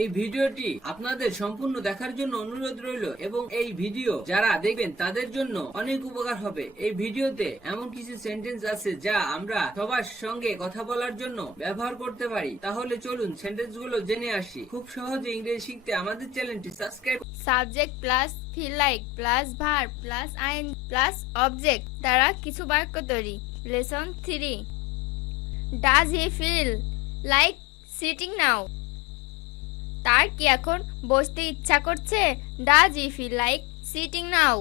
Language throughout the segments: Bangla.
এই ভিডিওটি আপনাদের সম্পূর্ণ দেখার জন্য অনুরোধ রইল এবং এই ভিডিও যারা দেখবেন তাদের জন্য অনেক উপকার হবে। এই ভিডিওতে এমন কিছু সেন্টেন্স আছে যা আমরা সবার সঙ্গে কথা বলার জন্য ব্যবহার করতে পারি। তাহলে চলুন সেন্টেন্সগুলো জেনে আসি। খুব সহজে ইংরেজি শিখতে আমাদের চ্যানেলটি subscribe. Subject plus feel like plus verb plus ing plus object দ্বারা কিছু বাক্য তৈরি। Lesson 3। Does he feel like sitting now? তার কি এখন বসতে ইচ্ছা করছে? Does he feel like sitting now?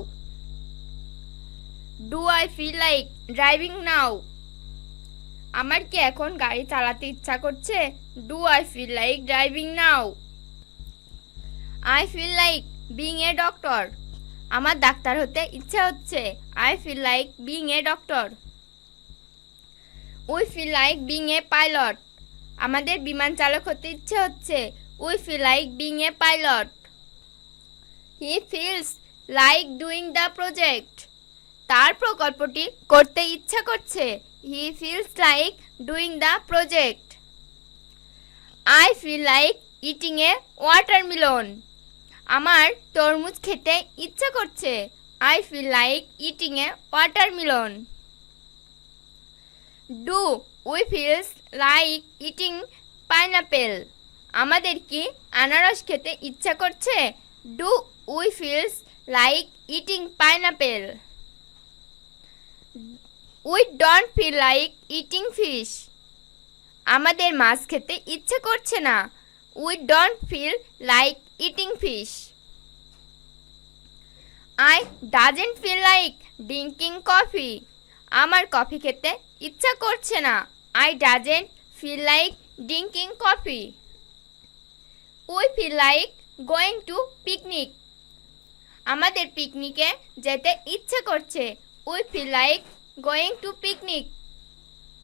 Do I feel like driving now? আমার কি এখন গাড়ি চালাতে ইচ্ছা করছে? Do I feel like driving now? I feel like being a doctor? আমার ডাক্তার হতে ইচ্ছা হচ্ছে। I feel like being a doctor. We feel like being a pilot? আমাদের বিমান চালক হতে ইচ্ছে হচ্ছে। We feel like being a pilot. He feels like doing the project? তার প্রকল্পটি করতে ইচ্ছা করছে। He feels like doing the project. I feel like eating a watermelon? আমার তরমুজ খেতে ইচ্ছা করছে। I feel like eating a watermelon. Do we feels like eating pineapple? আমাদের কি আনারস খেতে ইচ্ছা করছে? Do we feels like eating pineapple? We don't feel like eating fish? আমাদের মাছ খেতে ইচ্ছে করছে না। We don't feel like eating fish. I doesn't feel like drinking coffee? আমার কফি খেতে ইচ্ছা করছে না। I doesn't feel like drinking coffee. We feel like going to picnic? আমাদের পিকনিকে যেতে ইচ্ছে করছে। We feel like going to picnic.